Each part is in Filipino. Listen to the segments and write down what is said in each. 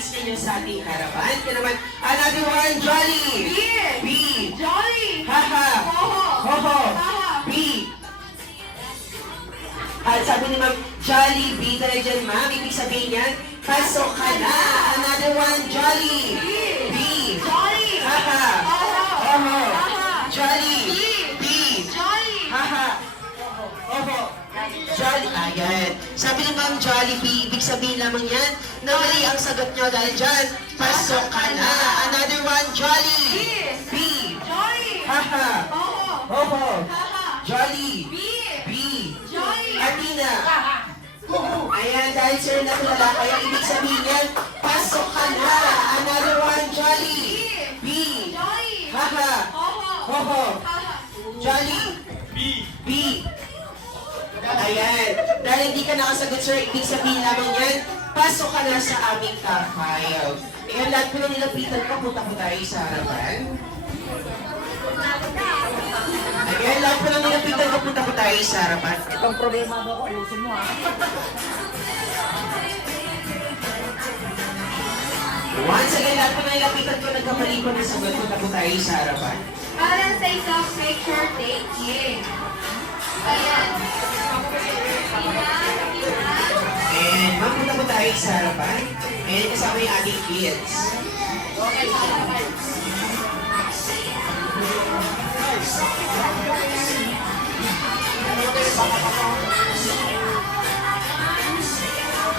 kids ninyo sa ating harapan. Kaya naman, another one, Jolly! B! Jolly! Haha! Hoho! B! At sabi ni Ma'am, Jolly, B ka na dyan, Ma'am. Ibig sabihin yan, pasok ka na. Another one, Jolly! B! Jolly! Haha! Hoho! Jolly! B! Jolly! Haha! Hoho! Jolly! Ayan. Sabi ni Ma'am, Jollibee, ibig sabihin lamang yan na mali ang sagot nyo dahil dyan, pasok ka na. Another one, Jolly! B! Jolly! Haha! Hoho! Jolly! B! B! Jolly! Atina! Ayan, dahil sir natulala kayo, ibig sabihin yan, pasok ka na. Another one, Jolly! B! Jolly! Haha! Hoho! Jolly! B! Ayan. Dahil hindi ka nakasagot, sir, ibig sabihin lamang yan, pasok ka na sa aming top 5. Ayan, lahat po na nilapitan ko, punta po tayo sa harapan. Ayan, lahat po na nilapitan ko, punta po tayo sa harapan. Itong problema mo ko, ayusin mo ha. Once again, lahat po na nilapitan ko, nagkamali ko na sagot, punta po tayo sa harapan. Para sa isang picture taking. Ayan. And ma'am, punta po tayo sa harapan. And kasama yung ating kids.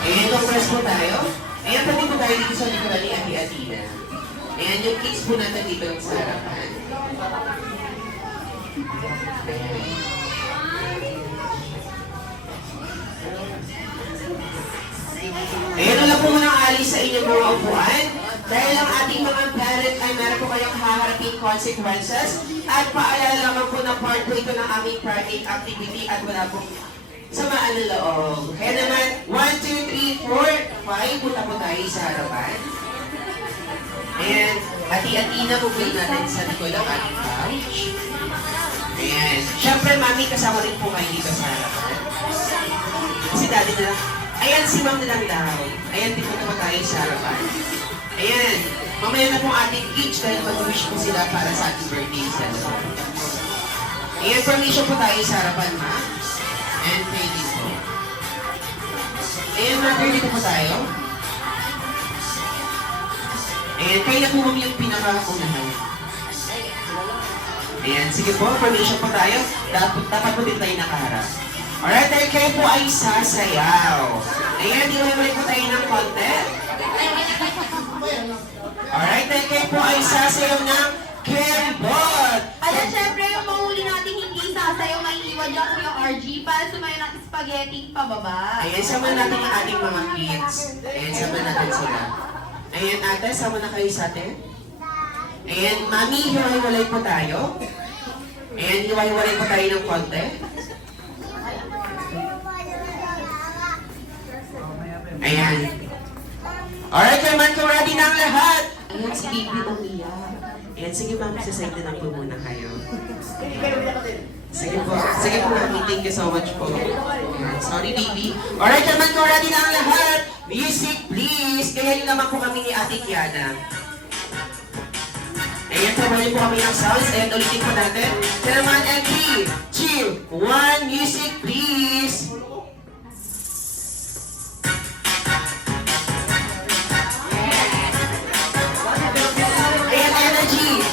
And compress po tayo. Ayan, pati po tayo dito sa likuran ni Ate Atina. Ayan, yung kids po natin dito sa harapan. Ayan. Ayan, wala po munang alis sa inyong mga upuan. Dahil ang ating mga parent ay meron po kayong haharapin consequences at paalala naman po na part po ito ng aming private activity at wala pong samaan ng loob. Kaya naman, 1, 2, 3, 4, 5, punta po tayo sa harapan. Ayan, hati-hatina po kayo natin sa likod ng ating couch. Ayan, syempre mami kasama rin po kayo dito sa harapan. Kasi dati na lang, ayan si ma'am na lang daw. Ayan, dito po tayo sa harapan. Ayan, mamaya na po ating kids dahil mag-wish po sila para sa ating birthday celebration. Ayan, permission po tayo sa harapan, ma'am. And ladies po. Ayan, mother, dito po tayo. Ayan, kayo na po ma'am yung pinaka-unahan. Ayan, sige po, permission po tayo. Dapat po din tayo nakaharap. Alright, dahil kayo po ay sasayaw. Ayan, diwali po tayo ng konti. Alright, dahil kayo po ay sasayaw ng Kembot. At syempre, yung mahuli natin hindi sasayaw, maiiwan dyan Kuya RG para sumayo ng spaghetti pababa. Ayan, sama natin yung ating mga kids. Ayan, sama natin sila. Ayan, ate, sama na kayo sa atin. Ayan, mami, hiwa-hiwalay po tayo. Ayan, hiwa-hiwalay po tayo ng konti. Ayan. Alright, naman kung ready na ang lahat. Ayan, si Bibi umiyak. Ayan, sige ma'am, sa side na lang po muna kayo. Sige po, mami, thank you so much po. Ayan, sorry baby. Alright, naman kung ready na ang lahat. Music please. Kaya naman po kami ni Ate Kiana. Ayan, tumuli po kami ng sounds. Ayan, ulitin po natin. Kaya naman, and 3, 2, 1, music please. Ayan, energy.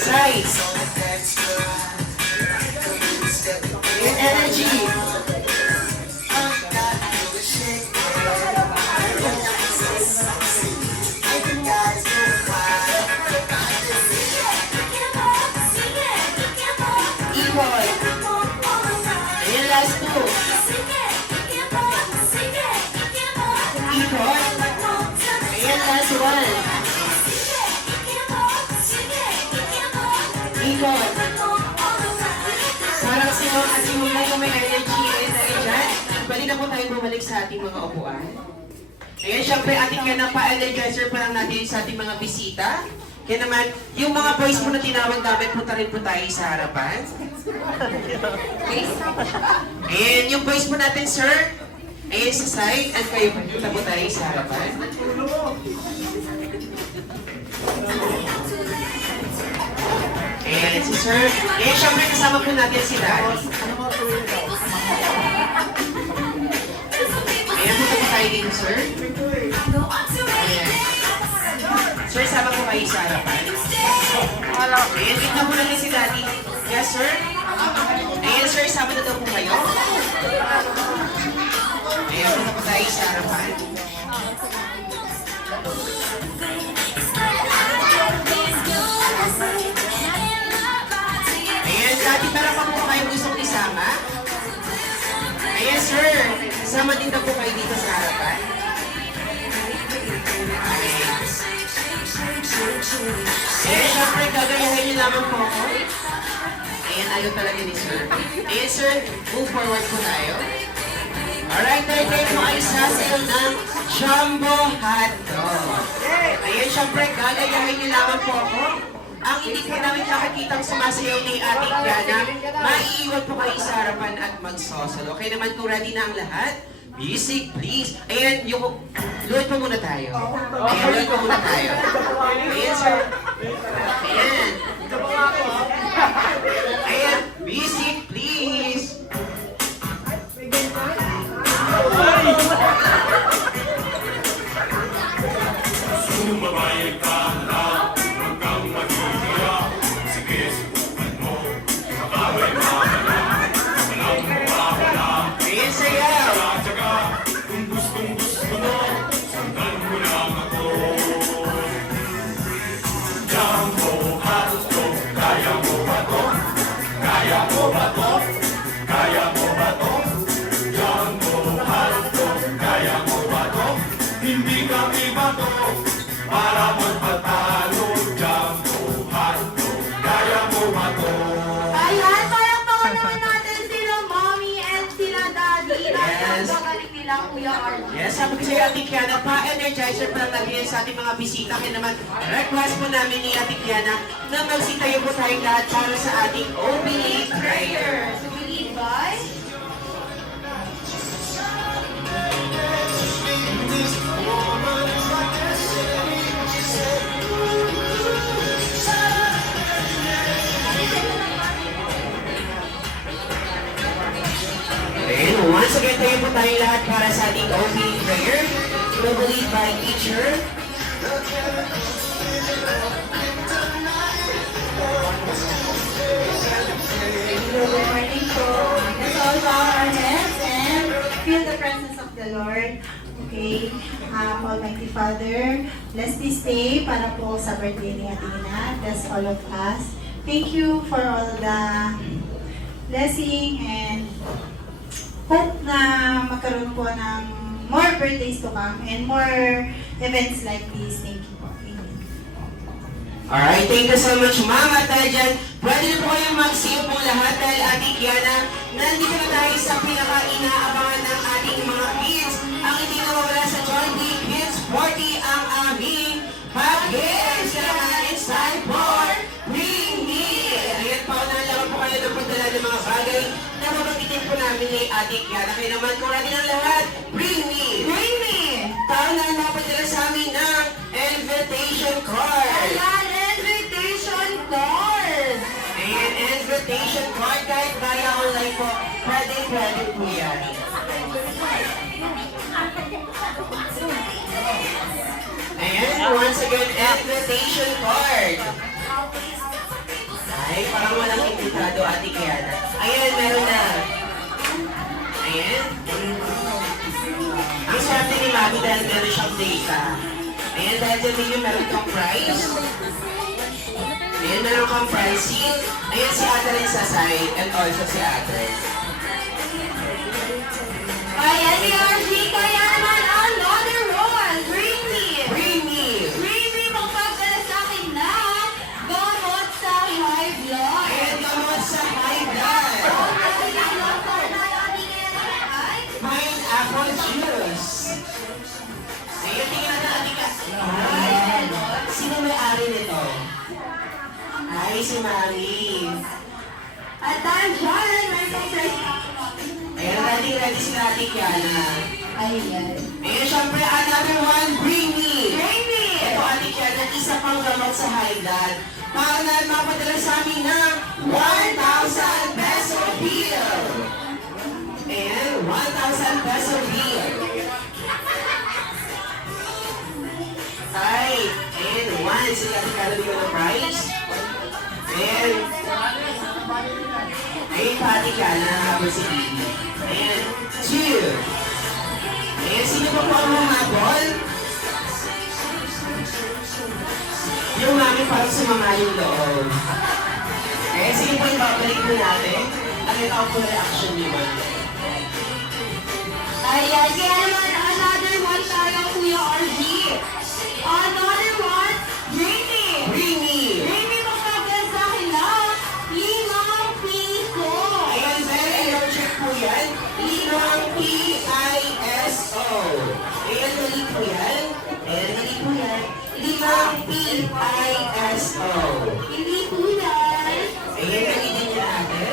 Size. Ayan, energy. Ikot. Ayan, last two. Ikot. Ayan, last one. Ikot. Parang si Ma'am at si Muna yung may energy. Ayan, dahil dyan. Bali na po tayo bumalik sa ating mga upuan. Ayan, syempre, ating ka na pa-energizer pa lang natin sa ating mga bisita. Kaya naman, yung mga boys po na tinawag namin, punta rin po tayo sa harapan. And yung boys po natin, sir, ayan sa side, at kayo punta po tayo sa harapan. Ayan si sir. Ayan, syempre kasama po natin si Daddy. Ayan, punta po tayo dito, sir. Ayan. Sir, sama po kayo sa harapan. Ayan, tignan po natin si Daddy. Yes, sir? Ayan, sir, sama na daw po kayo. Ayan, punta po tayo sa harapan. Ayan, Daddy, para pa po kayo gustong isama. Ayan, sir. Sama din daw po kayo dito sa harapan. Ayan, syempre, gagayahin niyo lamang po ako. Ayan, ayaw talaga ni sir. Ayan, sir, move forward po tayo. Alright, tayo po ay sasayaw ng Jumbo Hotdog. Ayan, syempre, gagayahin niyo lamang po ako. Ang hindi po namin nakakitang sumasayaw ni Ate Kiana, maiiwan po kayo sa harapan at magsosolo. Kaya naman kung ready na ang lahat, music please. Ayan, yung load po muna tayo. Ayan, load po muna tayo. Ayan, sir. Ayan. Ayan, music please. Sumabayag ka na, huwag kang mag-iiya. Sige, subukan mo, makaway mamala, walang mawawala. Ayan, sayaw. Tsaka, kung gustong gusto mo, sundan mo lang ako. Jumbo hotdog, kaya mo ba to? Kaya mo ba to? Kaya mo ba to? Jumbo hotdog, kaya mo ba to? Hindi ka iba to. Para magpatalo, Jumbo hotdog, kaya mo ba to? Ayan, palakpakan naman natin sila mommy and sila daddy. Yes. Napakagaling nila, Kuya RG. Yes, sabi ko sa'yo, Ate Kiana, pa-energizer pa natin sa ating mga bisita. Kaya naman, request po namin ni Ate Kiana na magsitayo po tayong lahat para sa ating opening prayer. To be lead by... And once again, tayo po tayong lahat para sa ating opening prayer. To be lead by teacher. Good morning po. Let's all bow our heads and feel the presence of the Lord. Okay. Almighty Father, bless this day para po sa birthday ni Atina. Bless all of us. Thank you for all the blessing and hope na magkaroon po ng more birthdays to come and more events like this. Thank you po. Amen. Alright, thank you so much, Ma'am. At dahil dyan, pwede na po kayong magsiyo po lahat dahil Ate Kiana, nandito na tayo sa pinaka-inaabangan ng ating mga kids. Ang hindi nawawala sa Jollibee Kids 40 ang aming pag-games. Kaya naman, it's time for Bring Me! Ayan po, nalaman po kayo ng pagdala ng mga bagay na mabagitin po namin ni Ate Kiana. Kaya naman, kung ready ng lahat, Bring Me! Bring Me! Tayo na napadala sa amin ng invitation card. Ayan, invitation card! Ayan, invitation card kahit via online po. Pwede po yan. Ayan, once again, invitation card. Ay, parang walang invitado, Ate Kiana. Ayan, meron na. Ayan. Ang swerte ni Mami dahil meron siyang data. Ayan, dahil dyan ninyo meron kang prize. Ayan, meron kang pricing. Ayan, si Ate rin sa side and also si Ate. Ayan, si RG, kaya naman another one! Bring me! Bring me! Bring me magpagdala sa akin na gamot sa high blood! Ayan, gamot sa high blood. Pineapple juice. Ayan, tingnan natin Ate Ka. Ay, sino may-ari nito? Hi, si Mari. At dahil dyan, meron tayong first Ayan, ready si Ate Kiana. Ayan. Ayan, syempre, another one, bring me. Bring me! Ito, Ate Kiana, isa pang gamot sa high blood. Para mapadala sa amin ng 1,000 peso bill. Ayan, 1,000 peso bill. Ay, ayan, one, si Ate Kiana bigyan ng prize. Ayan. Ayan pa, Ate Kiana, habang si Bibi. Ayan, two. Ayan, sino pa po ang humabol? Yung mami parang sumama yung loob. Eh, sige po yung babalik po natin. Nakita ko po reaction niyo ba? Ayan, kaya naman, another one tayo, Kuya RG. Another one, bring me! Bring me! Bring me magkagad sa akin lang, 5 piso! Ayan, very allergic po yan. Limang P-I-S-O. Ayan, mali po yan. Ayan, mali po yan. Limang P-I-S-O. Hindi po yan. Ayan, mali din yan ate.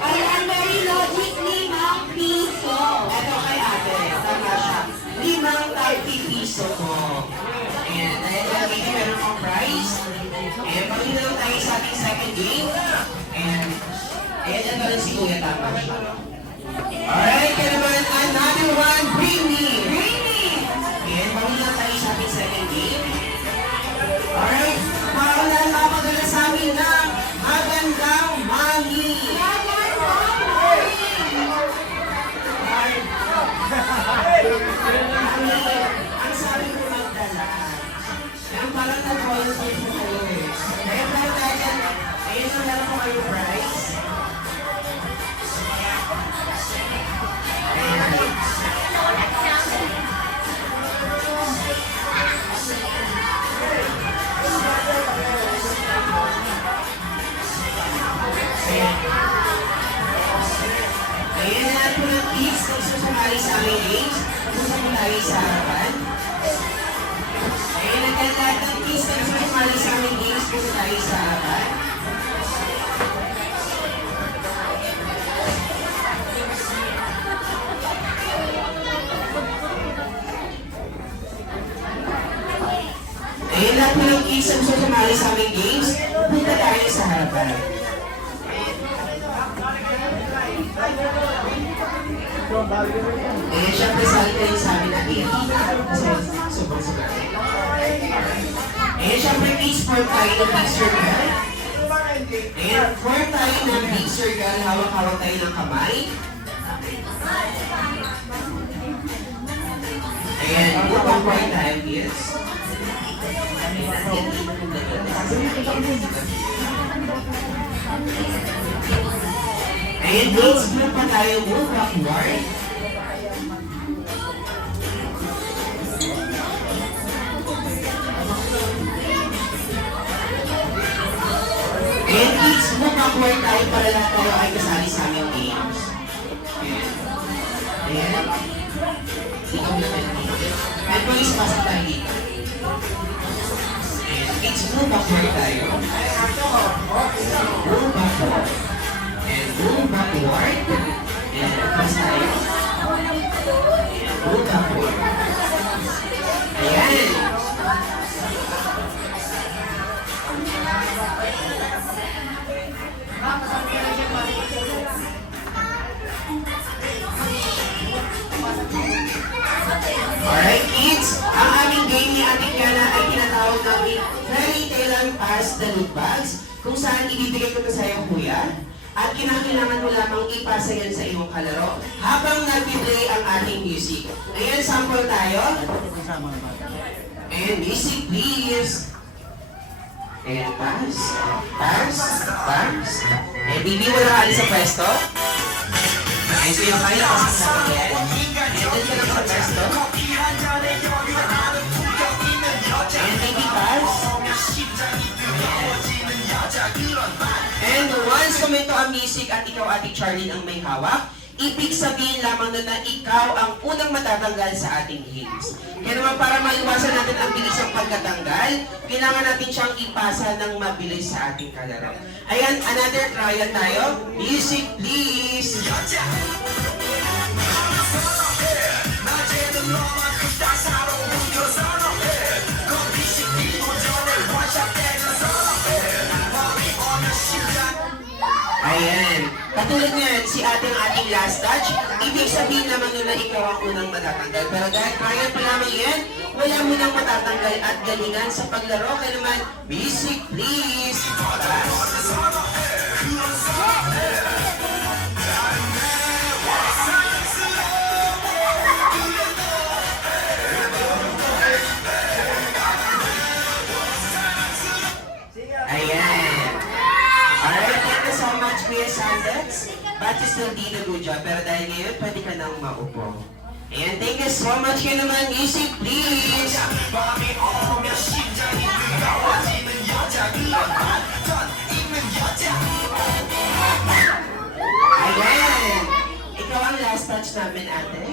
Ayan, very logic, 5 piso. Ito kay ate, tama siya. Limang 30 piso po. Ayan, dahil lagi niya meron akong prize. Ayan, pagin na lang tayo sa ating second game. Ayan, ayan, ito rin si Kuya, tama siya. Alright, kaya naman, another one, bring me. Bring me! Ayan, pagin na lang tayo sa ating second game. Alright, paulan mapadala sa amin ng magandang mami. Ang sabi ko magdala. Ang parang nag-volunteer po kayo eh. Kaya parang dahil, ayun na meron po kayo prize. Ayan. Ayan. Ayan na po ng kids kung susumali sa aming games. Punta po tayo sa harapan. Ayan, nagkalahat ng kids kung susumali sa aming games. Punta tayo sa harapan. Ayan na po ng kids kung susumali sa aming games. Punta tayo sa harapan. Eh, syempre sali kayo sa amin na kasi sobrang sugat. Eh, syempre please form tayo ng big circle. Eh, form tayo ng big circle. Hawak-hawak tayo ng kamay. Ayan, upang form tayo, yes. Ayan, please move pa tayo. Move backward. Ayan, please move backward tayo para lahat tayo ay kasali sa aming games. Ayan. Ayan. Ikaw na tayo. And please, pasok tayo dito. Ayan, please move backward tayo. Move backward. And move backward. And pas tayo. And move backward. Ayan. Alright kids, ang aming game ni Ate Kiana ay tinatawag namin Fairy Tale and Pass the Loot Bags, kung saan ibibigay ko ito sa iyong kuya at kinakailangan mo lamang ipasa yan sa iyong kalaro habang nag-play ang ating music. Ayan, sample tayo. And music please. Ayan, pass. Pass. Pass. Eh, Bibi, wala ka sa pwesto. Ayan, so yung kaya kasi sa akin. Ayan, ka lang sa pwesto. And Bibi, pass. And once kumento ang music at ikaw, Ate Charlene, ang may hawak, ibig sabihin lamang na ikaw ang unang matatanggal sa ating heels. Kaya naman para maiwasan natin ang bilis ng pagkatanggal, kailangan natin siyang ipasa ng mabilis sa ating kalaro. Ayan, another trial tayo. Music please! Ayan. Katulad ngayon, si ating last touch, ibig sabihin naman nun na ikaw ang unang matatanggal. Pero dahil kaya pa lamang yan, wala mo nang matatanggal at galingan sa paglaro. Kaya naman, music please! Ayan. Alright, thank you so much, Kuya Sandex. But you still did a good job. Pero dahil ngayon, pwede ka nang maupo. Ayan, thank you so much. Yun naman, music please! Ayan! Ikaw ang last touch namin, ate.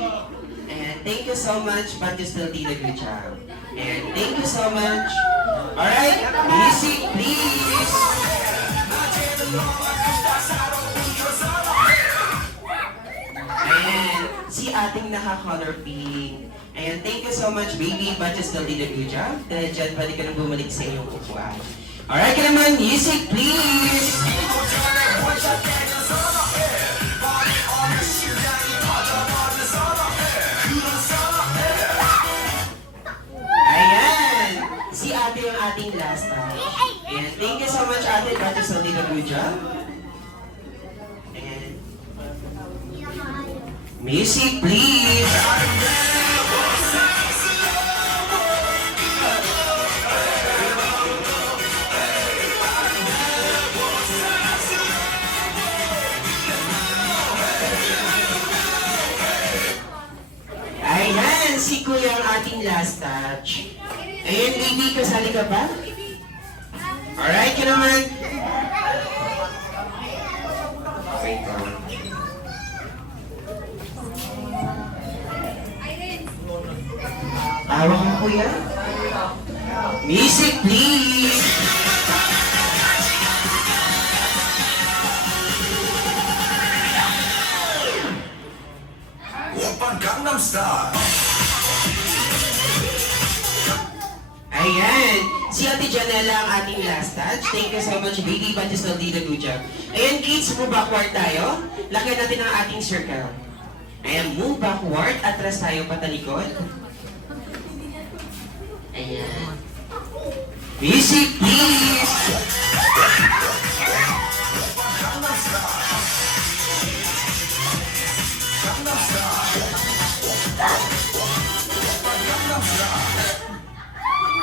And thank you so much, but you still did a good job. And thank you so much. Alright, music please! Ayan, si ating naka-color pink. Ayan, thank you so much, baby, but you still did a good job. Dahil dyan, pwede ka nang bumalik sa iyong upuan. Alright, ka naman, music please! Ayan, si ate yung ating last time. Ayan, thank you so much, ate, but you still did a good job. Ayan. Music please! Ayan, si Kuya ang ating last touch. Ayan, baby, kasali ka ba? Alright, ka naman. Wait lang. Tawag ka, Kuya? Music, please! Oppa Gangnam Style. Ayan, si Ate Janela ang ating last touch. Thank you so much, baby, but you still did a good job. Ayan, kids, move backward tayo. Lagyan natin ang ating circle. Ayan, move backward. Atras tayo patalikod. Ayan. Music, please!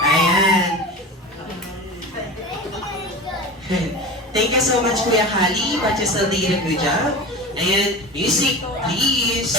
Ayan. Thank you so much, Kuya Kali, but you still did a good job. Ayan, music, please!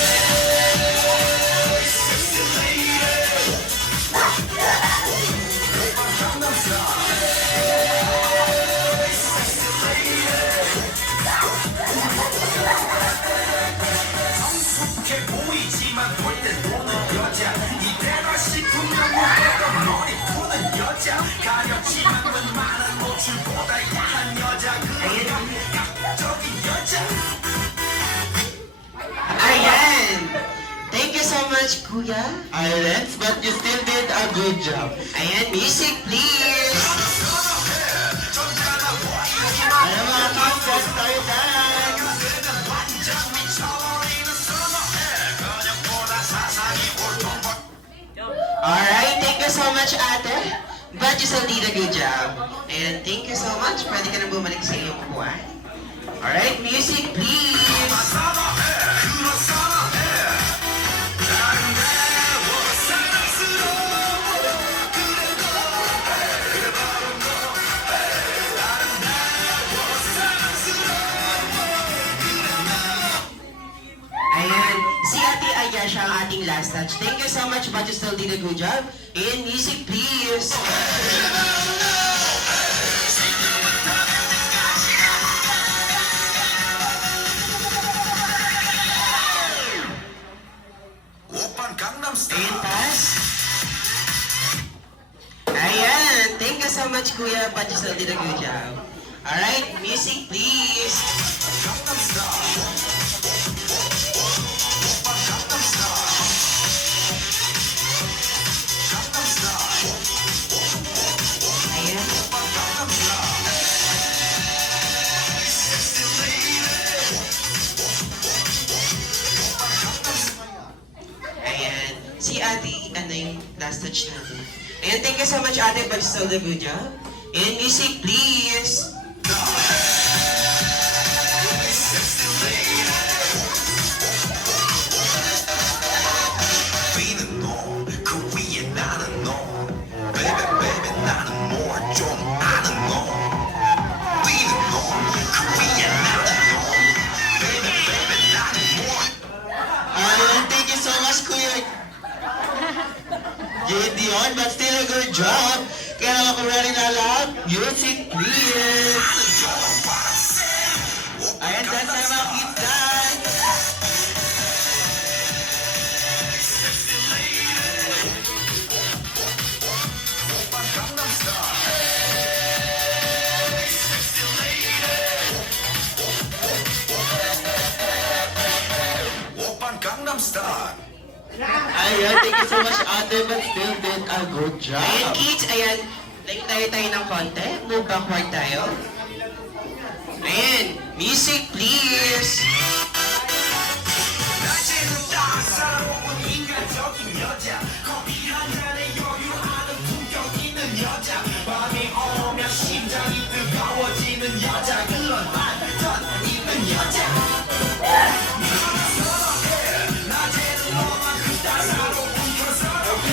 익숙해 보이지만 볼때 노는 여자 이때다 싶으면 내가 머리 푸는 여자 가렸지만 웬만한 노출보다 야한 여자 그러니까 감각적인 여자. Ayan! Thank you so much, Kuya. Islands, but you still did a good job. Ayan, music, please! Ano mga congrats tayo dyan? Alright, thank you so much, ate. But you still did a good job. And thank you so much. Pwede ka na bumalik sa iyong upuan. Alright, music, please! Ayan, si Ate Ayasha ang ating last touch. Thank you so much, but you still did a good job. And music, please! still did a good job. Alright, music please. Ayan. Ayan. Si ate, ano yung last touch natin. Ayan, thank you so much ate, but still the good job. And music please. Baby, 너, 그 위에 나는 너. Baby, baby, 나는 more 좀 아는 너. Baby, 너, 그 위에 나는 너. Baby, baby, 나는 more. Ayan, thank you so much, Kuya Gideon, but still a good job. Kaya naman kung ready na lahat, music please. Ayan, dance na mga kids dance. 오빤 강남스타일. Ayan, thank you so much, ate, but still did a good Ayan job. kids, ayan. Like tayo ng konti. Move backward tayo. Ayan, music please. 낮에는 따사로운 인간적인 여자. 커피 한 잔에 여유하는 품격 있는 여자. 밤이 오면 심장이 뜨거워지는 여자. 그런 반전 있는 여자. 낮에는 너만큼 따사로운 그런 사람이.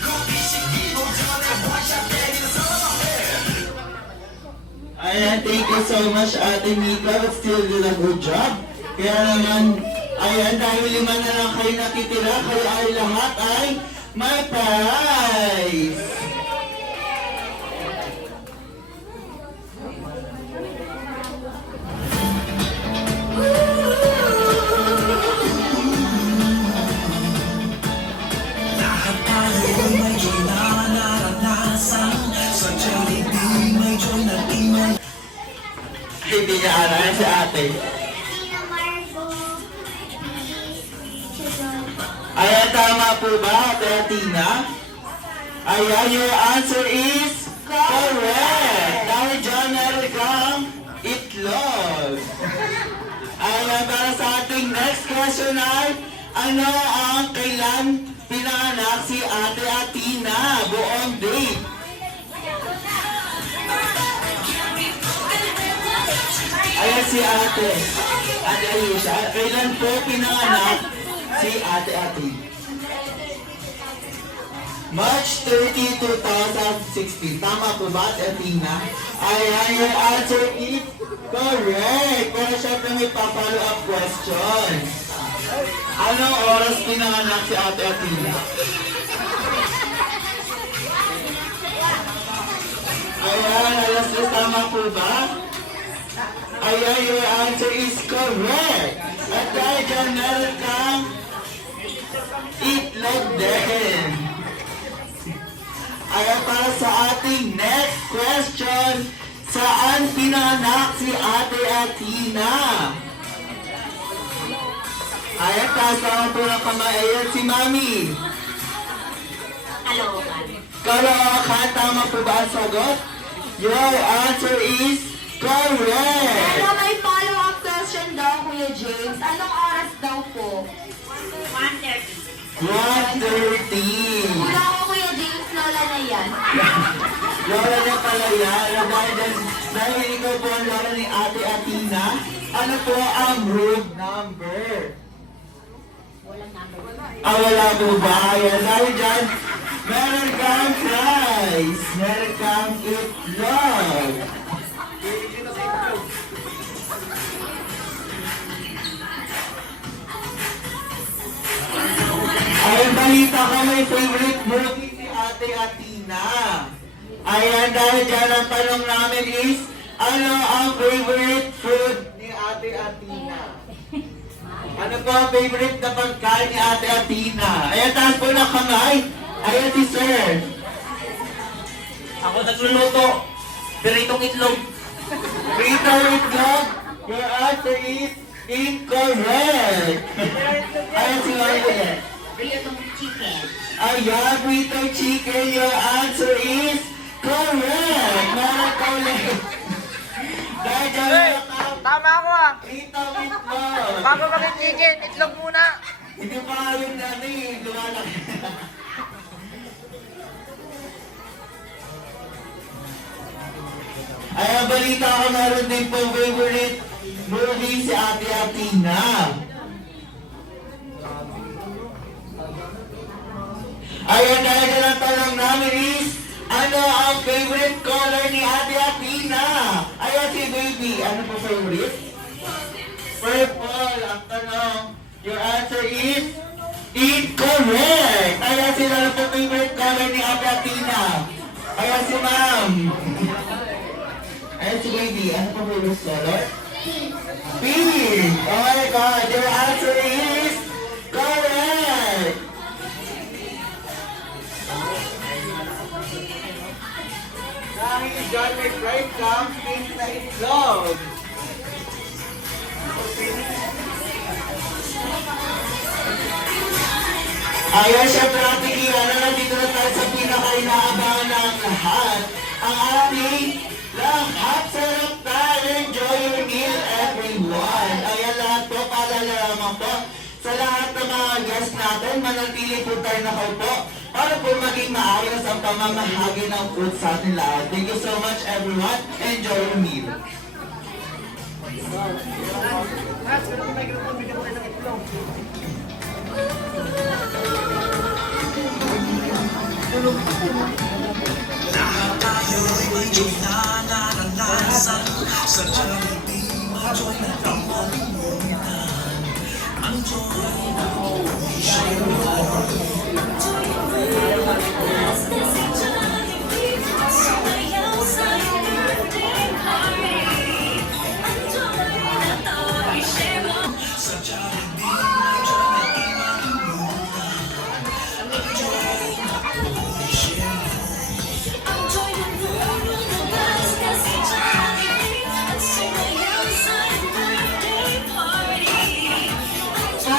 커피 식기도 전에 원샷 때리는 사람이. Ayan, thank you so much, ate Mika, but still did a good job. Kaya naman, ayan, dahil 5 na lang kayo nakitira, kayo ay lahat ay may prize. Lahat tayo may joy na naranasan. Sa Jollibee may joy na tingnan. Hindi niya alam si ate. Ayan, tama po ba, ate Athena? Ayan, your answer is correct. Dahil dyan meron kang itlog. Ayan, para sa ating next question ay, ano ang kailan pinanganak si ate Athena? Buong date. Ayan si ate. Ate Ayesha, kailan po pinanganak si ate Athena? March 30, 2016. Tama po ba, Ate Athena? Ayan, your answer is correct. Pero syempre may pa-follow up question. Anong oras pinanganak si Ate Athena? Ayan, alas 2, tama po ba? Ayan, your answer is correct. At dahil dyan, meron kang itlog din. Ayan, para sa ating next question, saan pinanganak si Ate Athena? Ayan, taas naman po ng kamay. Ayan, si Mami. Caloocan, tama po ba ang sagot? Your answer is correct. Pero may follow-up question daw, Kuya James. Anong oras daw po? 1:30. Wala ko, Kuya James. Lola na yan. Lola na pala yan. Dahil ikaw po ang lola ni Ate Athena, ano po ang room number? Wala po ba? Ayan, dahil dyan, meron kang prize. Meron kang itlog. Ayan, balita ko may favorite movie si Ate Athena. Ayan, dahil dyan ang tanong namin is, ano ang favorite food ni Ate Athena? Ano po ang favorite na pagkain ni Ate Athena? Ayan, taas po ng kamay. Ayan si Sir. Ako nagluluto. Piritong itlog. Peter Itlog, your answer is incorrect. Ayan si Violet. Pritong chicken. Ayan, Peter Chicken, your answer is correct. Meron ka ulit. Dahil dyan nakatap, Tama ako ah. Peter Itlog. Bago maging chicken, itlog muna. Hindi pa yung dati, lumalaki. Ay, ang balita ko meron din po favorite movie si Ate Athena. Ayan, dahil ang tanong namin is, ano ang favorite color ni Ate Athena? Ayan si baby, ano po favorite? Purple, ang tanong. Your answer is incorrect. Ayan sila na po favorite color ni Ate Athena. Ayan si ma'am. Ayan si baby, ano po favorite color? Pink. Oh my God, your answer is correct. Dahil John McBride comes pink na itlog. Ayan, syempre natin iyan na nandito na tayo sa pinaka-inaabangan ng lahat. Ang ating lahat sarap tayo. Enjoy your meal, everyone. Ayan, lahat po, paalala lamang po. Sa lahat ng mga guests natin, manatili po tayo nakaupo para po maging maayos ang pamamahagi ng food sa ating lahat. Thank you so much, everyone. Enjoy your meal.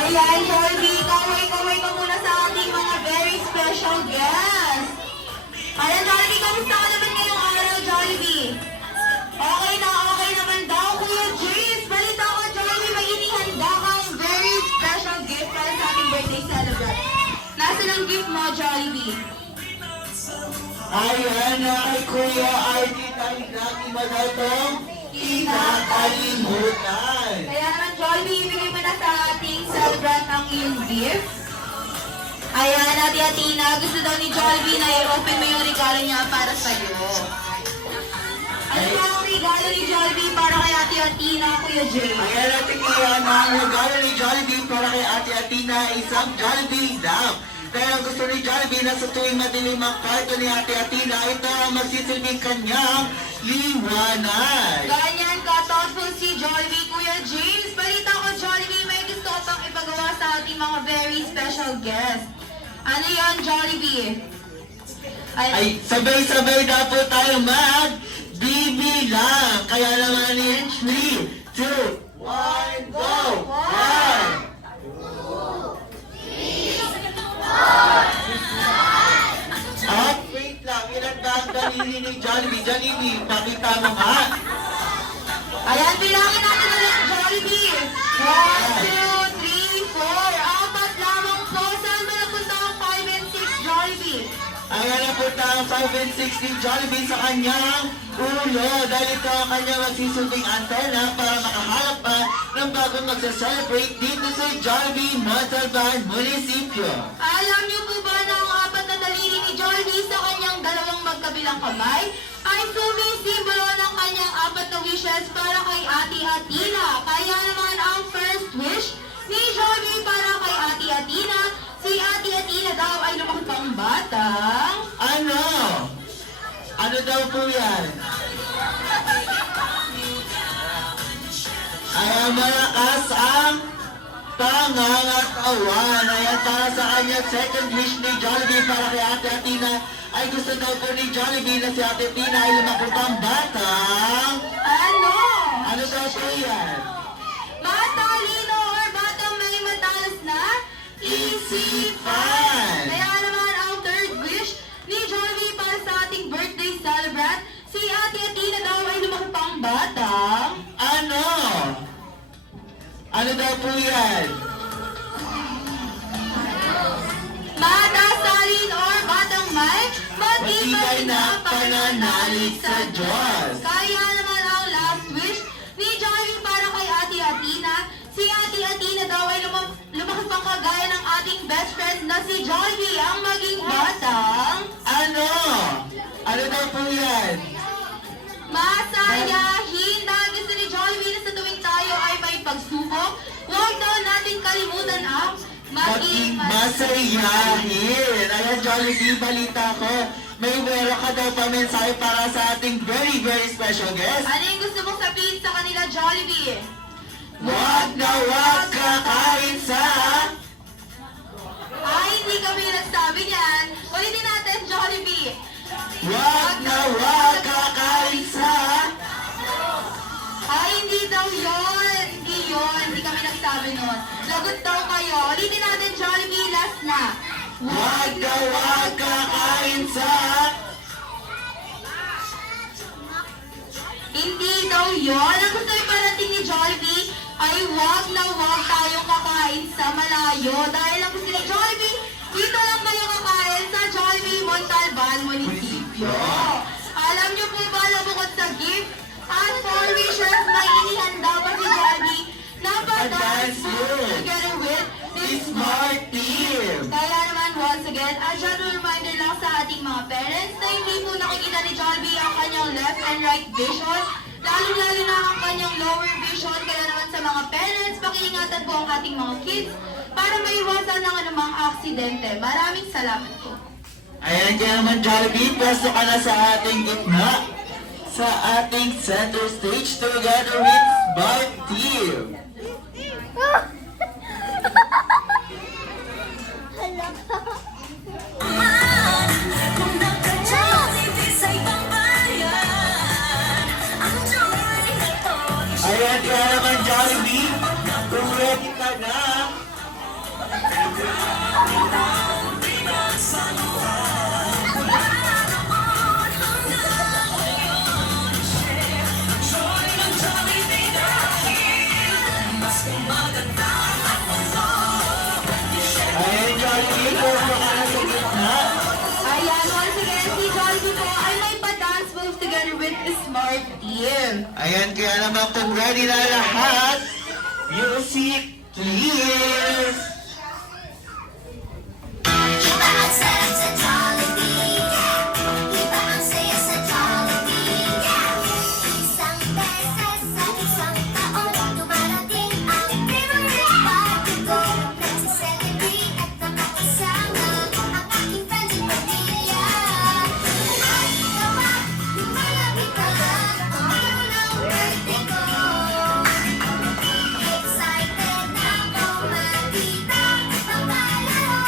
Ayan, Jollibee, kaway-kaway ka muna sa ating mga very special guests. Ayan, Jollibee, kamusta ka naman ngayong araw, Jollibee? Okay naman daw, Kuya James. Balita ko, Jollibee, may inihanda kang very special gift para sa ating birthday celebrant. Nasaan ang gift mo, Jollibee? Ayan na kay Kuya RD tayo natin mo daw itong inakalimutan. Kaya naman, Jollibee, ibigay mo na sa ating celebrant ang iyong gift. Ayan, Ate Athena, gusto daw ni Jollibee na i-open mo yung regalo niya para sa'yo. Ano ba ang regalo ni Jollibee para kay Ate Athena, Kuya Jay? Ayan natin kaya na ang regalo ni Jollibee para kay Ate Athena ay isang Jollibee lamp. Kaya gusto ni Jollibee na sa tuwing madilim ang kwarto ni Ate Athena, ito ang magsisilbing kanyang liwanag. Ganyan ka, thoughtful si Jollibee, Kuya James. Balita ko, Jollibee, may gusto ko pang ipagawa sa ating mga very special guests. Ano yon, Jollibee? Ay, sabay-sabay na po tayo mag-bibilang. Kaya naman in 3, 2, 1, go! 1, at wait lang, ilan ba ang dalili ni Jollibee? Jollibee, pakita mo nga. Ayan, bilangin natin ulit, Jollibee. 1, 2, 3, 4. Apat lamang po. Saan ba napunta ang 5 and 6, Jollibee? Ayan na po ang 5 and 6 ni Jollibee sa kanyang ulo. Dahil ito ang kanyang magsisilbing antena para makahanap pa ng bagong magsa-celebrate dito sa Jollibee Montalban Munisipyo. Alam niyo po ba na ang apat na daliri ni Jollibee sa kanyang dalawang magkabilang kamay ay sumisimbolo ng kanyang apat na wishes para kay Ate Athena. Kaya naman ang first wish ni Jollibee para kay Ate Athena, si Ate Athena daw ay lumaki pang batang. Ano? Ano daw po yan? Ay, malakas ang pangangatawan. Ayan, para sa kanya, second wish ni Jollibee para kay Ate Athena ay gusto daw po ni Jollibee na si Ate Athena ay lumaki pang batang. Ano? Ano daw po yan? Matalino or batang may matalas na Isipan. Kaya naman ang third wish ni Jollibee para sa ating birthday celebrant, si Ate Athena daw ay lumaki pang batang. Ano? Ano daw po yan? Matasalin or batang may Matibay na pananalig sa Diyos. Kaya naman ang last wish ni Jollibee para kay Ate Athena, si Ate Athena daw ay lumaki pang kagaya ng ating best friend na si Jollibee ang maging batang. Ano? Ano daw po yan? Masayahin dahil gusto ni Jollibee na sa tuwing tayo ay may pagsubok, huwag daw natin kalimutan ang Maging masayahin. Ayan, Jollibee, balita ko. May meron ka daw pa mensahe para sa ating very, very special guest. Ano yung gusto mong sabihin sa kanila, Jollibee? Wag na wag kakain sa... Ay, hindi kami nagsabi niyan. Ulitin natin, Jollibee. Wag na wag kakain sa... Ay, hindi daw yun. Hindi yun. Hindi kami nagsabi nun. Lagot daw kayo. Ulitin natin, Jollibee. Last na. Wag na wag kakain sa... Hindi daw yun. Ang gusto iparating ni Jollibee ay wag na wag tayong kakain sa malayo. Dahil ang gusto ni Jollibee, dito lang kayo kakain sa Jollibee, Montalban, Munisipyo. Alam niyo po ba na bukod sa gift at 4 wishes, may inihanda pa si Jollibee na pa-dance move together with this Smart Team. kaya naman, once again, a gentle reminder lang sa ating mga parents na hindi po nakikita ni Jollibee ang kanyang left and right vision, lalo-lalo na ang kanyang lower vision. Kaya naman sa mga parents, pakiingatan po ang ating mga kids para maiwasan ng anumang aksidente. Maraming salamat po. Ayan, kaya naman Jollibee, pwesto ka na sa ating gitna, sa ating center stage together with Smart Team. Ayan, kaya naman Jollibee, kung ready ka na, ayan Jollibee, pwesto ka na sa gitna. Ayan, once again, si Jollibee po ay may pa-dance moves together with the Smart Team. Ayan, kaya naman kung ready na lahat, music, please! Iba ang sarap sa Jollibee. Iba ang saya sa Jollibee. Isang beses sa isang taon, dumarating ang favorite party ko. Nagsi-celebrate at nakakasama ang aking friends at pamilya. At nawa, lumalapit na ang araw ng birthday ko. Excited na ako makita ang palaro.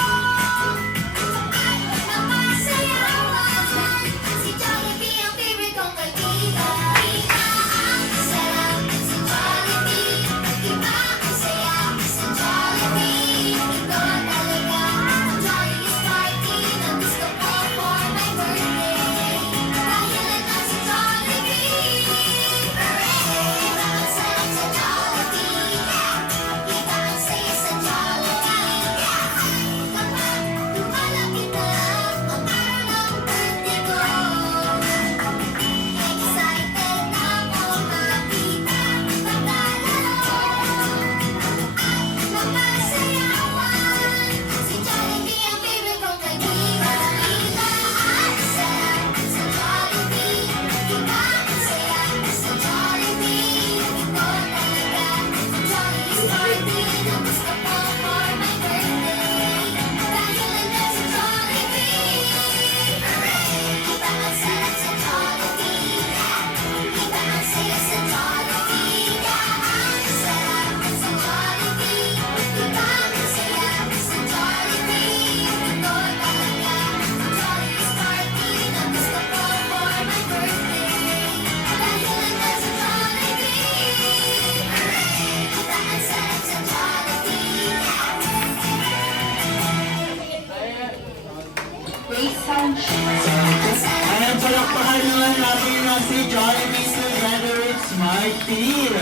Martin.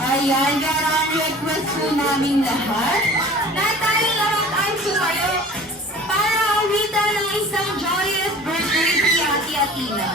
Ayan, pero ang request po namin lahat na tayo lahat ay sumayo para awitan ng isang joyous birthday si Ate Atina.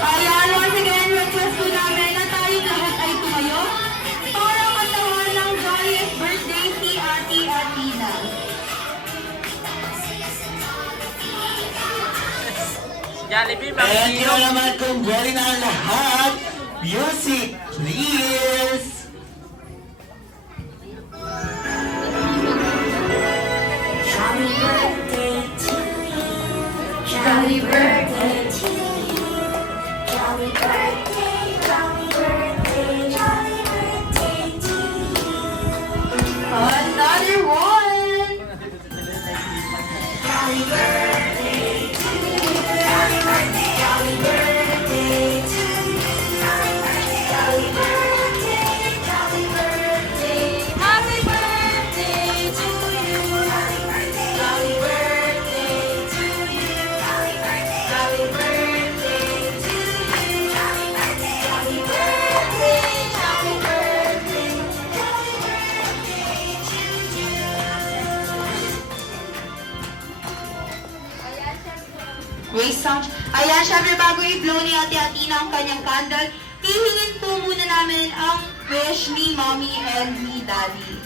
Ayan, once again, request po namin na tayong lahat ay tumayo para katawan ng joyous birthday si Ate Atina. Jollibee, Ayan nyo naman kung ready na ang lahat. Music, please. Happy birthday to Jolly birthday, jolly birthday, jolly birthday to you. another one! Jolly birthday to you. Jolly birthday, jolly birthday to you. Jolly birthday, jolly birthday, jolly birthday. Happy birthday to you. Jolly birthday, jolly birthday to you. Jolly birthday, jolly birthday to you. Jolly birthday, jolly birthday, jolly birthday, jolly birthday to you. Waste sound. Ayan, syempre bago i-blow ni Ate Atina ang kanyang candle, hihingin po muna namin ang wish ni Mommy and ni Daddy.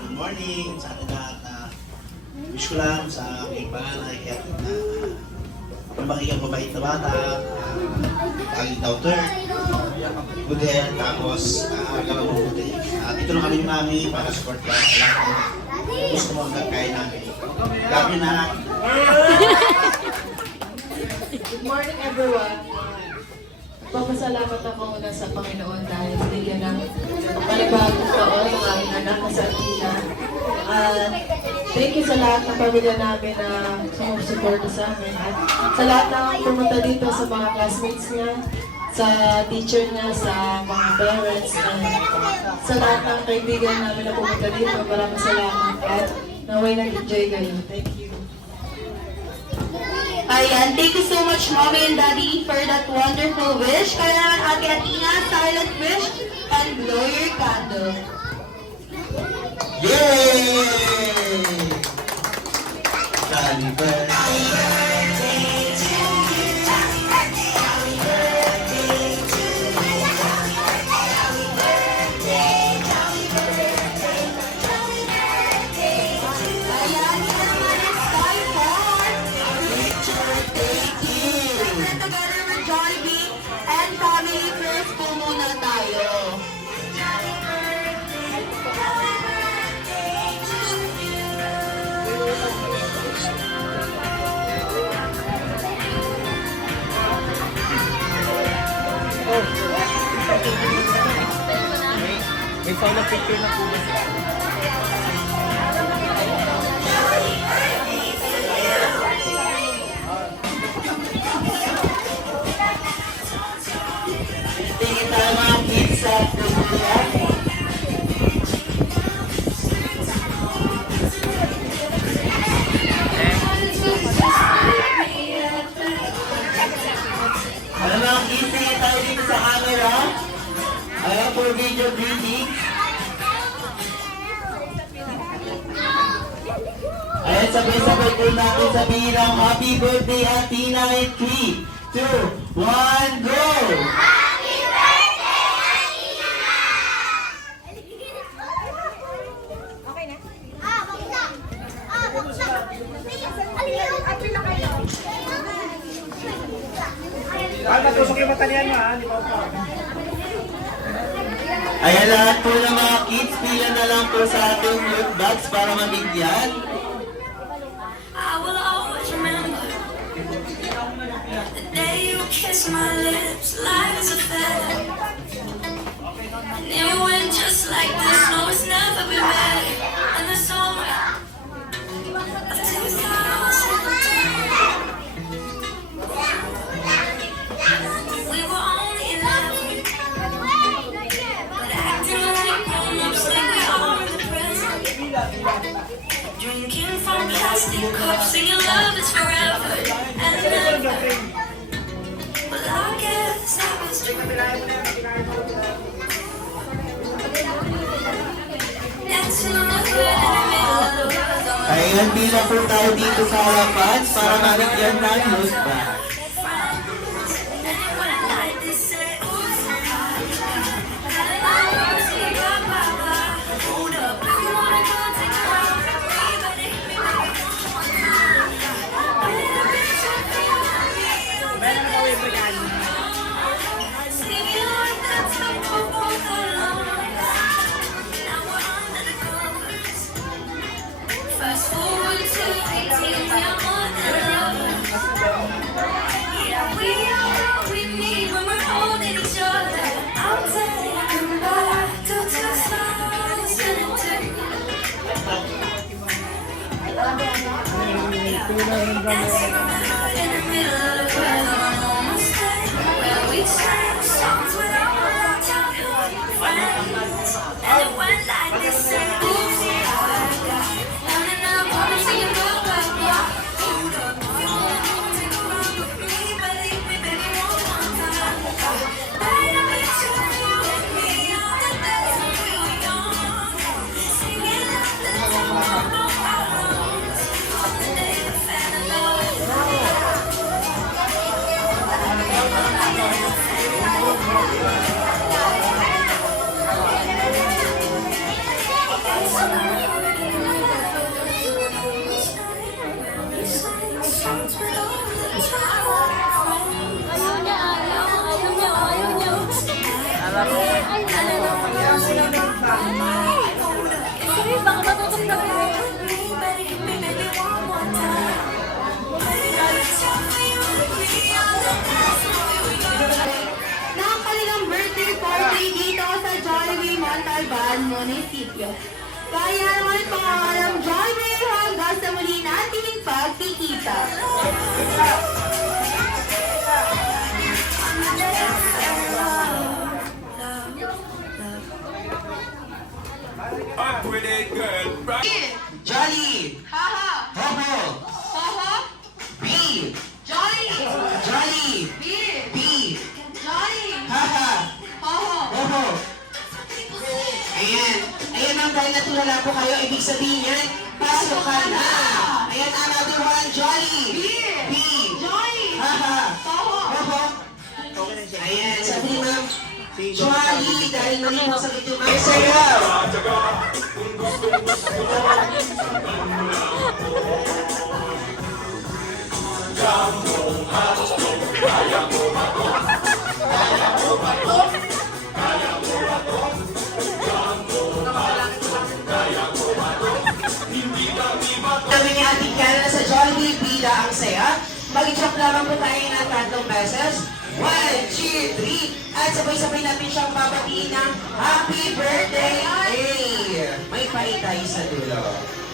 Good morning sa ating lahat. Wish ko lang sa aking panganay kaya lumaki ang mabait na bata, laging down-to-earth, good health, tapos gawang mabuti. Dito lang kami ni Mami para support ka. Alam ko, gusto mo hanggang kaya namin. Love you na. Good morning, everyone. Papasalamat ako muna sa Panginoon dahil binigyan ng panibagong taon ng aming anak na sa Atina. Thank you sa lahat ng pamilya namin na sumusuporta sa amin. At sa lahat ng pumunta dito, sa mga classmates niya, sa teacher niya, sa mga parents, and sa lahat ng kaibigan namin na pumunta dito. Maraming salamat at naway nag-enjoy kayo. Thank you. Ayan, thank you so much Mommy and Daddy for that wonderful wish. Kaya naman Ate Atina, silent wish and blow your candle. Yay! Jolly birthday. Ayan, ito naman is time for Celebrate together with Jollibee and family first po muna tayo. May sound of picture na po ba? Tingin tayo mga kids sa pagkula. Alam mga kids, tingin tayo dito sa camera. Ayan, for video greeting. Ayan, sabay-sabay po natin sabihin ang happy birthday, Athena, in 3, 2, 1, go! Ayan, lahat po ng mga kids, pila na lang po sa ating loot bags para mabigyan. I will always remember the day you kissed my lips, light as a feather. And it went just like this. No, it's never been better. And the summer of 2010, we were only 11, but acting like grown-ups, like we are in the present. Drinking from plastic cups, singing love is forever and never. Well, I guess that was true. Dancing on the grid in the middle of the world. Ayan, pila po tayo dito sa harapan para mabigyan ng loot bag. And it went like this, say, oops, I wanna see blah, blah, blah. Hold up, if you wanna go take a ride, you better hit me back. Singing like the top of both our lungs. Now we're under the covers. Fast forward to 18, we are more than lovers. Yeah, we are all we need when we're holding each other. I'll take you back to 2002. Dancing on the hood in the middle of the world on almost day, where we sang songs with all our childhood friends. And it went like this, say, oops, I got one and I wanna see you go back, yeah. Hold up, if you wanna go take a ride with me, better hit me, baby, one more time. Better make sure you hit me on the days when we were young, singing like the top of our lungs on the day we fell in love. Nakakalilang birthday party dito sa Jollibee Montalban Municipio. Kaya naman pangalang Jollibee hanggang sa muli nating pagkikita. A pretty girl, right? Jolly! Haha! Hoho! Haha! B! Jolly! Jolly! B! B! Jolly! Haha! Haha! Hoho! Ayan. Ayan ma'am, dahil natulala po kayo, ibig sabihin yan, pasok ka na. Ayan, another one, Jolly. B! B. Jolly! Haha. Haha! Hoho. Ayan, sabi ni ma'am, Jolly, dahil mali po sagot yung ma'am. Sayaw! Kami ni Ate Kiana na sa Jollibee, bida ang saya. Mag-drop lamang po tayo ng 3 beses. 1, 2, 3. At sabay-sabay natin siyang babatiin ng Happy Birthday! Hey! May paitay sa dulo.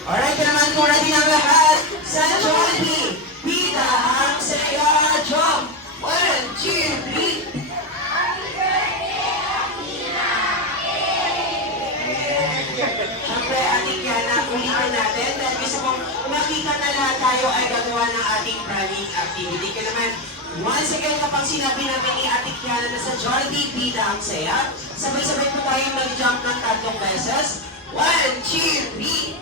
Alright, naman kung ready ng lahat sa Jollibee, bida ang saya. Jump! 1, 2, 3. Siyempre, Ate Kiana, ulitin natin dahil gusto kong makita na lahat tayo ay gagawa ng ating planning activity. Kaya naman, once again, kapag sinabi namin ni Ate Kiana na sa Jollibee, bida ang saya, sabay-sabay po tayong mag-jump ng 3 beses. 1, 2, 3.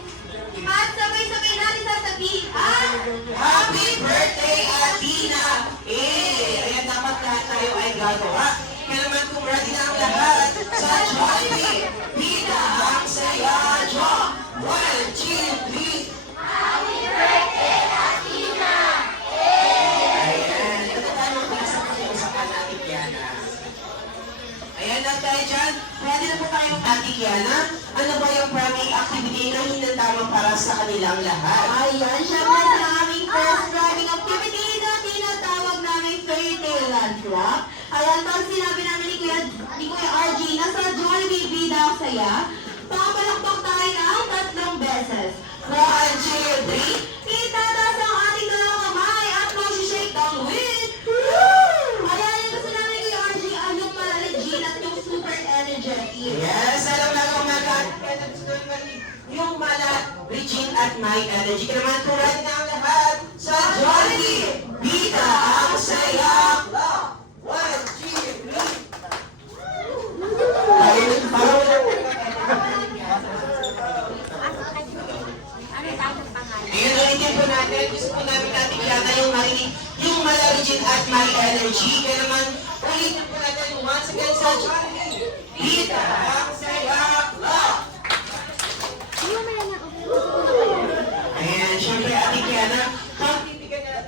At sabay-sabay natin sa Sa Jollibee, bida ang saya, Jo! 1, 2, 3. Ayan, natatanong ko na sa pakiusapan natin, Kiana. Ayan na tayo dyan. Pwede na po tayong Ate Kiana. Ano ba yung primary activity na hinandama para sa kanilang lahat? Ayan, syempre sa aming first driving activity na tinatawag namin Fairy Tale Land Club. Ayan, tapos sinabi namin ni Kuya RG na sa Jollibee Bida ang saya, papalakpak tayo ng 3 beses. 1, 2, 3. Itataas ang ating dalawang kamay at mag-shake the wind. Woo! Ayan, yung gusto namin ni Kuya RG ay yung legit at yung super energetic. Yes, alam na kung yung mala, Regine at my energy. Kaya naman tulad na ang lahat sa Jollibee. Bida ang saya. 1, 2, 3. Parang Ayun, ulitin po natin. Gusto po namin natin yata yung marinig, yung mala, Regine at my energy. Kaya naman, ulitin po natin once again sa Jollibee. Bida ang saya. Ayan, syempre, Ate Kiana, pagtitigan na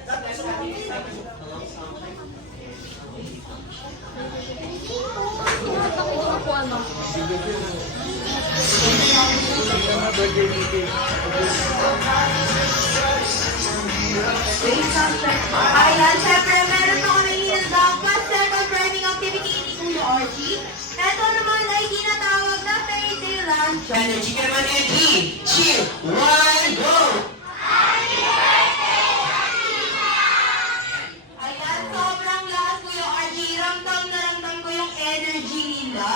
Ayan, syempre, meron po kami hinandang second driving activity ni Kuya RG. Ito naman ay tinatawag na Fairy Tale Land. energy. Kaya naman, 3, 2, 1, go! Ayan, sobrang lakas Kuya RG. Ramdam na ramdam ko yung energy nila.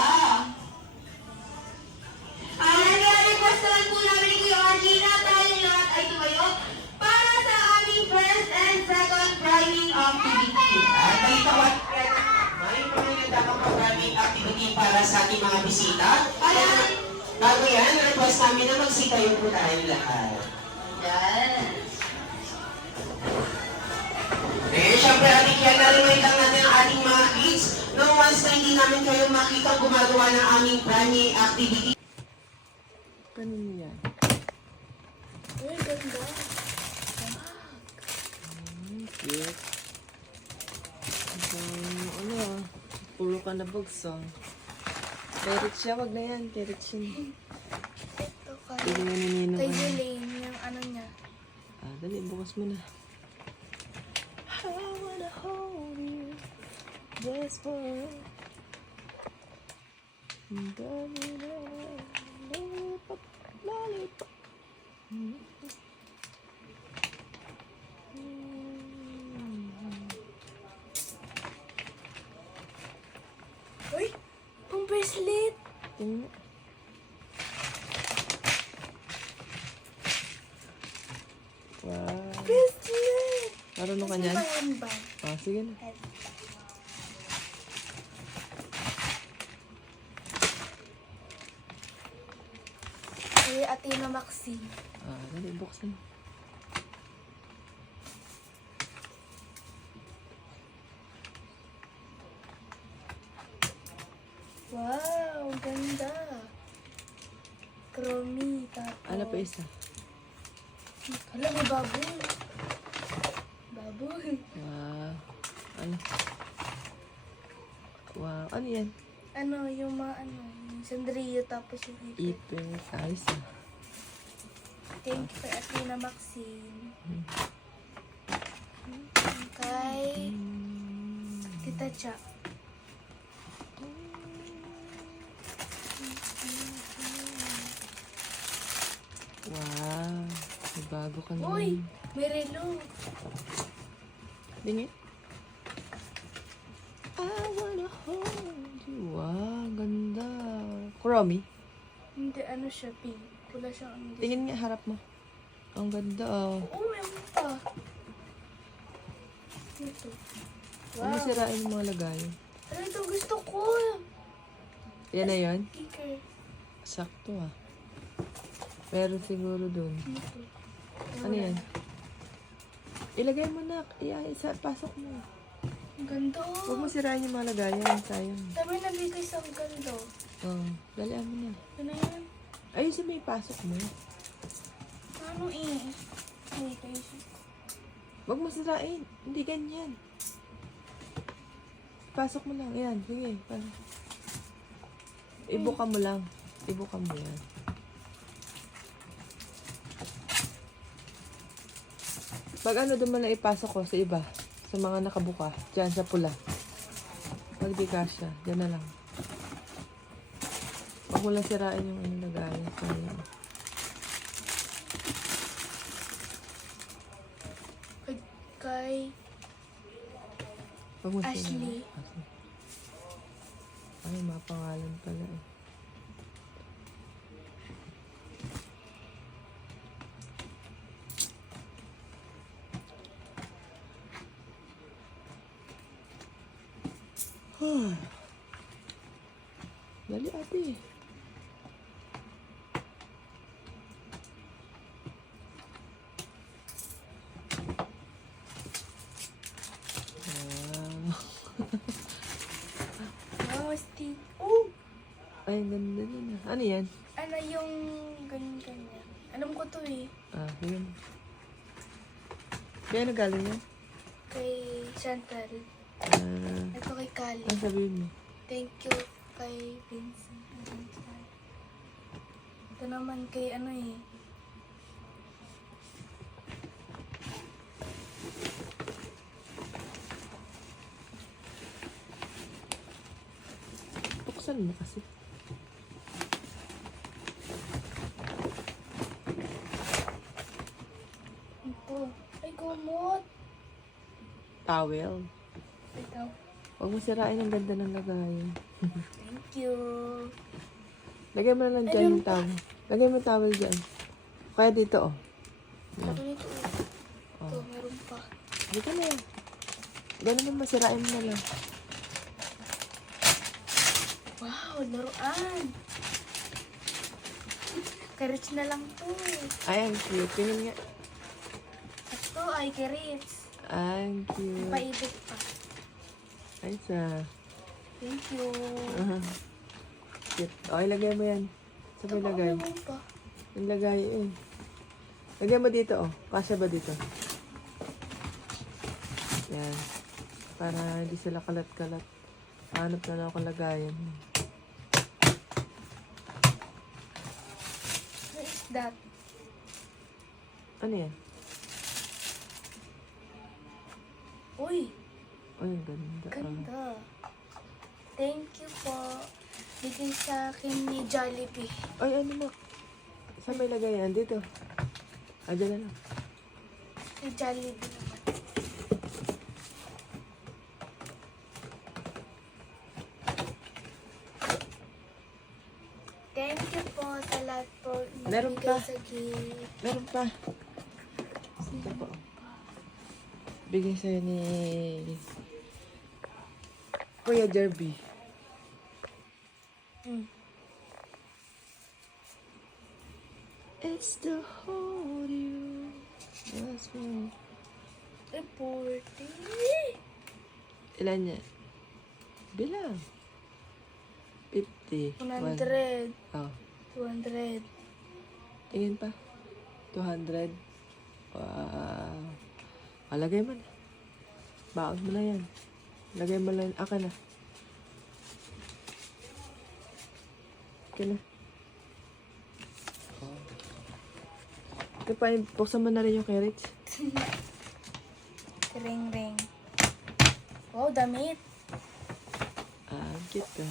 Ayan, kaya requestan po namin ni Kuya RG na tayong lahat ay tumayo para sa aming first and second driving activity. At balita ko, may pangingandang programming activity para sa ating mga bisita. Ayan. Bago yan, request namin na magsitayo po tayong lahat. Yes. Eh, syempre, Ate Kiana, remind lang natin ang ating mga kids na once na hindi namin kayo makitang gumagawa ng aming primary activity, Kanino yan? Uy, ganda. Cute. Ano ah, puro ka na bagsang. Carrot siya, wag na yan. Carrot siya. Ito ka. Pili nga ni Nino. Kay Elaine, yung ano niya. Ah, dali, bukas mo na. I wanna hold you just for lollipop, lollipop. Uy, pang bracelet. Tingnan. Wow. Bracelet. Marunong ka niyan? Saan ba? Ah, sige na. Kay Athena Maxine. Ah, dali, buksan. Wow, ganda. Chromie, tapos... Ano pa isa? Alam mo, baboy. Baboy. Wow. Ano? Wow. Ano yan? Ano, yung mga ano, yung sandrilyo tapos yung ipin. Ipin. Ayos ah. Thank you kay Athena Maxine. Kay Tita Cha. Wow. May bago ka naman. Uy, may relo. Tingin. I wanna hold you. Wow, ganda. Chromie. Hindi, ano siya, pink. Pula siyang ano. Tingin nga, harap mo. Ang ganda oh. Oo, may ano pa. Ito. Ano Wow. sirain yung mga lagayan? Ano ito gusto ko? Yan na yun? Sticker. Sakto ah. Meron siguro dun. Ito. Ano yan? Ilagay mo na. Pasok mo. Ang ganda. Huwag mo sirain yung mga lagayan. Sayang. Dami nabigay sa ganda. Oh, dalian mo na. Ito na yan. Ayun sa may pasok mo. Ano eh? Wait, Huwag mo sirain. Hindi ganyan. Pasok mo lang. Ayan, sige. Ibuka mo lang. Ibuka mo yan. Pag ano doon mo na ipasok ko sa iba. Sa mga nakabuka. Diyan, sa pula. Pag di kasya. Diyan na lang. Huwag mo lang sirain yung ano lagay. Sayang. Kay Huwag mo Ashley. sirain. Ay, mga pangalan pala eh. Dali ate. Wow, Steve. Oh! Ay, ganda din ah. Ano yan? Ano yung ganyan-ganyan? Alam ko to eh. Ah, yun. Kaya nagaling yan? Kay Chantal. Ah, Ito kay Kali. ano sabihin mo? Thank you kay Vincent. Ito naman kay ano eh. Buksan mo kasi. Ito. Ay, kumot. Towel. Ito. Huwag mo sirain ang ganda ng lagayan. Thank you. Lagay mo na lang dyan yung towel. Lagay mo yung towel dyan. Kaya dito oh. Sabi nito eh. Ito, Oh. meron pa. Dito na yan. Ganun mo masirain mo na lang. Wow, laruan. Karits na lang to. Ay, ang cute. Tingnan nga. Ito ay karits. Ay, ang cute. Paibig pa. Ay, sa. Thank you. Cute. O, ilagay mo yan. Sa may lagay. Meron pa. Yung lagay eh. Lagay mo dito oh. Kasya ba dito? Yan. Para hindi sila kalat-kalat. Hanap na lang ako lagayan. What is that? Ano yan? Uy, Ay, ang ganda. ganda. Thank you po. Bigay sa akin ni Jollibee. Ay, ano na? Saan may lagayan? Dito. Ah, dyan na lang. Ni Jollibee naman. Thank you po sa lahat po Meron ibigay pa. sa gift. Meron pa. Ito po. Bigay sa'yo ni Kuya Derby. It's to hold you. That's me. Reporting. Ilan yan? Bilang. 50. 100. Oh. 200. Tingin pa. 200. Wow. Lagay mo na. Baon mo na yan. Lagay mo lang. Aka na. Okay na. Oh. Ito pa, buksan mo na rin yung carrots. Ring ring. Wow, damit. Ah, cute ka.